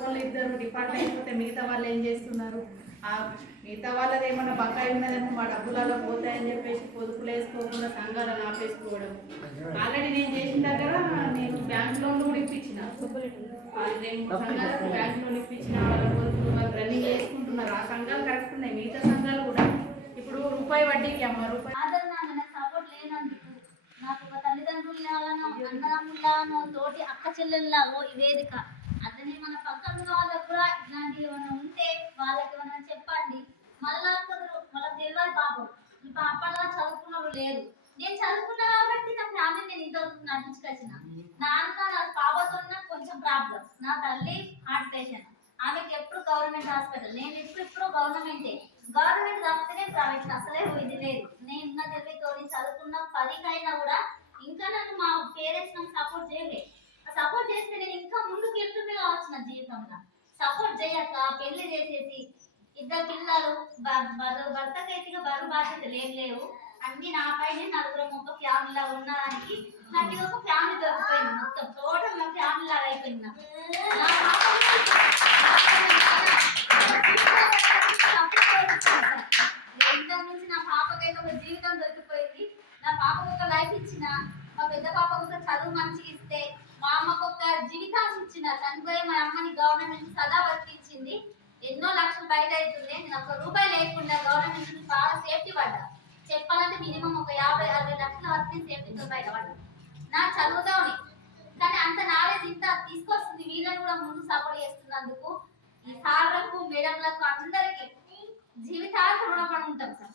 ఒకళ్ళు ఇద్దరు డిపార్ట్ అయిపోతే మిగతా వాళ్ళు ఏం చేస్తున్నారు? మిగతా వాళ్ళది ఏమన్నా బకాయి ఉన్నదేమో మా డబ్బులలో పోతాయని చెప్పేసి పొదుపులు వేసుకోకుండా సంఘాలను ఆపేసుకోవడం. ఆల్రెడీ నేను చేసిన దగ్గర నేను బ్యాంక్ లోన్లు కూడా ఇప్పించిన, సంఘాలకు బ్యాంక్ లోన్ ఇప్పించిన, వాళ్ళ పొదుపులు మరి రన్నింగ్ చేసుకుంటున్నారు. ఆ సంఘాలు కరెక్ట్ ఉన్నాయి, మిగతా సంఘాలు కూడా ఇప్పుడు రూపాయి వడ్డీకి రూపాయి సపోర్ట్ లేనందుకు నాకు ఒక తల్లిదండ్రులను అన్నదమ్ములను తోటి అక్క చెల్లెళ్ళలాగో ఈ వేదిక అతని మన పక్కన వాళ్ళకు కూడా ఇట్లాంటివి ఏమైనా ఉంటే వాళ్ళకి ఏమైనా చెప్పండి. మళ్ళా వాళ్ళకి తెలియదు పాపం, ఇప్పుడు అప్పట్లో చదువుకున్న లేదు. నేను చదువుకున్నా కాబట్టి నా ఫ్యామిలీ నేను ఇంతవరకు నటించుకొచ్చిన. నా పాపతో కొంచెం ప్రాబ్లం. నా తల్లి హార్ట్ పేషెంట్, ఆమెకి ఎప్పుడు గవర్నమెంట్ హాస్పిటల్, నేను ఇప్పుడు గవర్నమెంటే. గవర్నమెంట్ తప్పితే ప్రైవేట్ అసలే ఇది లేదు. నేను ఉన్న తెలివితోని చదువుకున్న 10కైనా కూడా ఇంకా నన్ను మా పేరెంట్స్ నాకు సపోర్ట్ చేయలే. సపోర్ట్ చేస్తే నేను ఇంకా ముందుకు వెళ్తుంది కావచ్చు నా జీవితంలో. సపోర్ట్ చేయక పెళ్లి చేసేసి 2 పిల్లలు, భర్తకైతే బరువు బాధ్యత లేవు. అన్ని నాపైనే నలుగురం ఒక ఫ్యామిలీలా ఉన్నదానికి నాకు ఇది ఒక ఫ్యామిలీ దొరికిపోయింది. మొత్తం టోటల్ నా ఫ్యామిలీ లాగా అయిపోయింది. ఇంతకు నుంచి నా పాపకైతే ఒక జీవితం దొరికిపోయింది. నా పాపకు ఒక లైఫ్ ఇచ్చిన, మా పెద్ద పాపకు ఒక చదువు మంచిగా ఇస్తే, మా అమ్మకు ఒక జీవితాన్ని ఇచ్చిన. చనిపోయి మా అమ్మని గవర్నమెంట్ సదా వర్తించింది. ఎన్నో లక్షలు బయట అవుతుంది. నేను ₹1 లేకుండా గవర్నమెంట్ నుంచి బాగా సేఫ్టీ పడ్డా. చెప్పాలంటే మినిమం ఒక 50-60 లక్షల వరకు సేఫ్టీతో బయటపడ్డా నా చదువుతోని. కానీ అంత నాలెడ్జ్ ఇంత తీసుకొస్తుంది. వీళ్ళని కూడా ముందు సపోర్ట్ చేస్తున్నందుకు ఈ సార్లకు, మేడంలకు అందరికీ జీవితాలు రుణపడి ఉంటాం సార్.